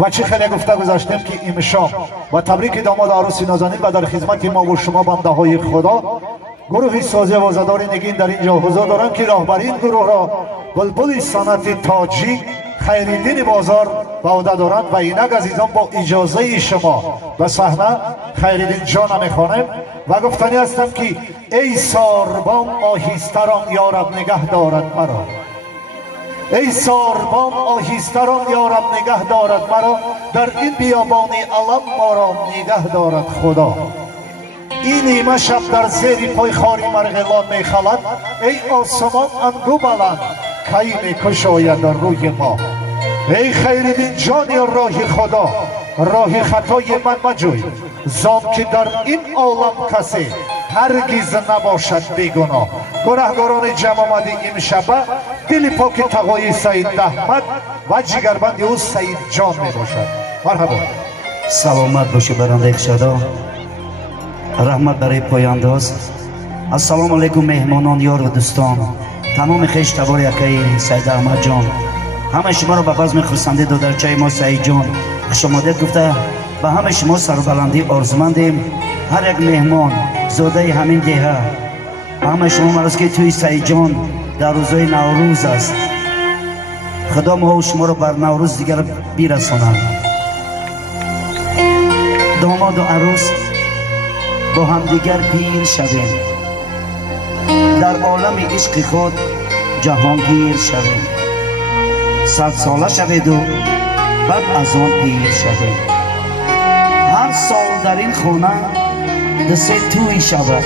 و چه خیلی گفته گذاشتیم که این شام و تبریک داماد عروس نازنین و در خدمت ما و شما بنده های خدا گروه سازی و زدار نگین در اینجا حضور دارم که راهبری این گروه را بلبل صنعت تاجی خیرالدین بازار به عهده دارند و اینک عزیزان با اجازه شما به صحنه خیرالدین جان میخوانیم و گفتنی هستم که ای ساربان آهیستران یارب نگه دارد مرا، ای ساربان آهیستران یارب نگه دارد مرا، در این بیابان علم ما را نگه دارد خدا. این نیمه شب در زیر پای خاری مرغلان میخلد، ای آسمان انگو بلند کی میکشاید در روی ما. ای خیرالدین جان راه خدا، راه خطای من مجوی، زان که در این عالم کسی هرگز نباشد بیگناه. گناهکاران جمع آمده امشبه دل پاک تقای سید احمد و جگربند او سید جان می باشد. مرحبا. سلامت باشه برنده خدا، رحمت برای پاینده است. السلام علیکم مهمانان یار و دوستان، تمام خیش تبار یکی سید احمد جان، همه شما رو به بزم خرسنده دو درچه ما سید جان خوش آمدید گفته به همه شما سربلندی آرزومندیم. هر یک مهمان زاده همین دیه، همه شما مرز که توی سید جان در روزهای نوروز است. خدا ما و شما رو بر نوروز دیگر بیرسانند. داماد و عروس با هم دیگر پیر شویم، در عالم عشق خود جهانگیر شویم. 100 ساله شوید و بعد از آن پیر شوید. هر سال در این خانه دسته توی شود،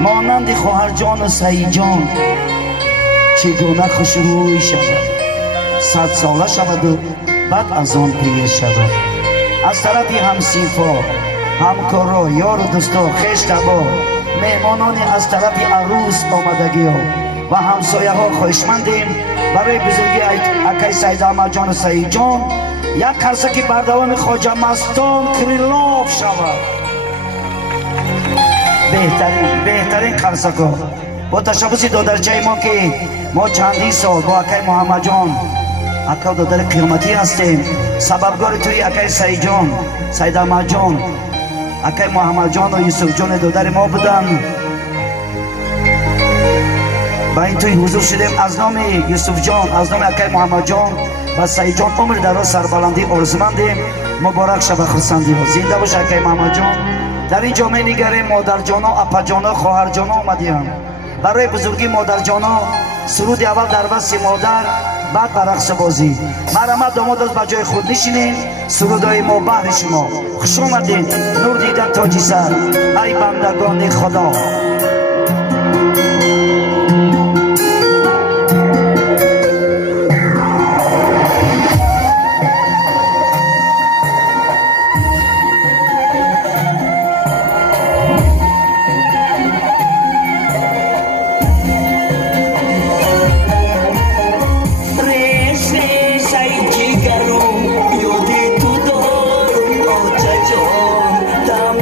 مانند خواهر جان و سعید جان چگونه خوش روی شود. 100 ساله شود و بعد از آن پیر شود. از طرفی همسیفا، همکارا، یار و دوستا، خیش تبا، مهمانان از طرف عروس آمدگی ها و همسایه ها خواهشمندیم برای بزرگی اکای سید احمد جان و سعید جان یک قرصه که بر دوام خواجه مستان کریلاب شود. بهترین قرصه ها با تشبس دادرچه ما که ما چندین سال با اکای محمد جان اکا دادر قیمتی هستیم. سببگار توی اکای سعید جان، سید احمد جان، اکای محمد جان و یوسف جان دادر ما بودن. با این توی حضور شدیم. از نام یوسف جان، از نام اکای محمد جان و سعید جان عمر دراز سربلندی آرزومندیم. مبارک شب خرسندی ها. زنده باش اکای محمد جان. در این جامعه نگریم مادر جانا، اپا جانا، خواهر جانا آمدیم برای بزرگی مادر جانا. سرود اول در وصف مادر، بعد برقص بازی. مرحمت داماد از بجای خود نشینین. سرودای ما بهر شما. خوش آمدید نور دیدن تاجی سر، ای بندگان خدا.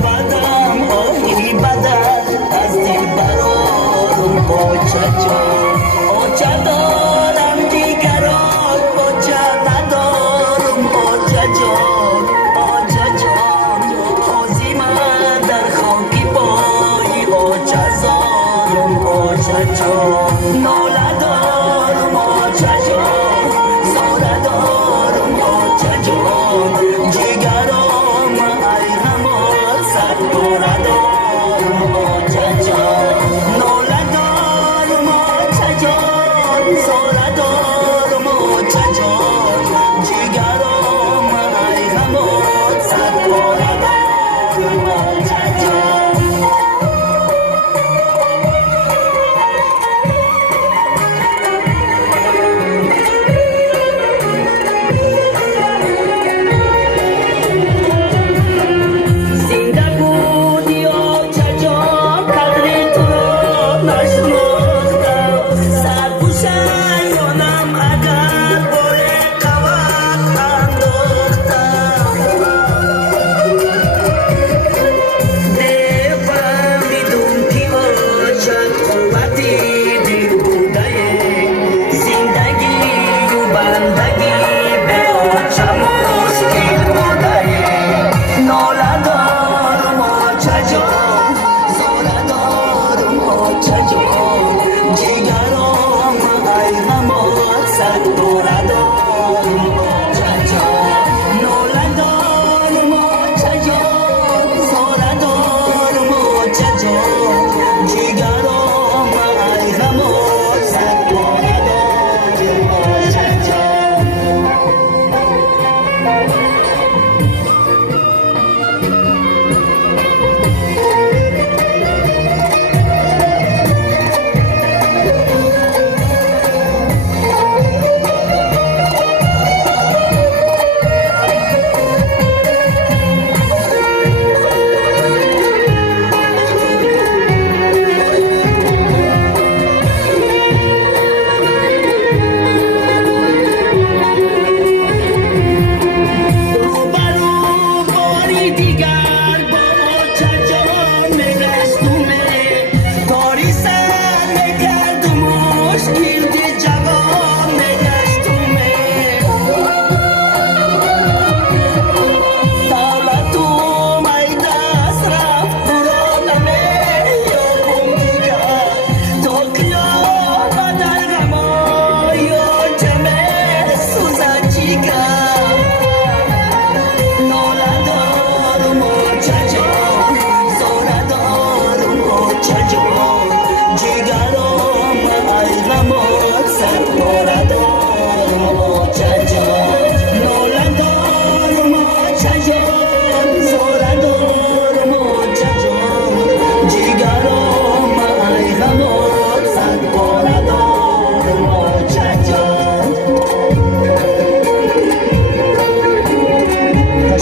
Badam, oh, ibadat, as the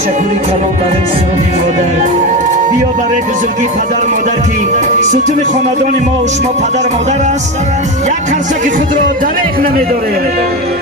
تشکری کلام برای سرودی مادر. بیا برای بزرگی پدر مادر که ستون خاندان ما و شما پدر مادر است. یک هرسه که خود را دریغ نمی‌داره.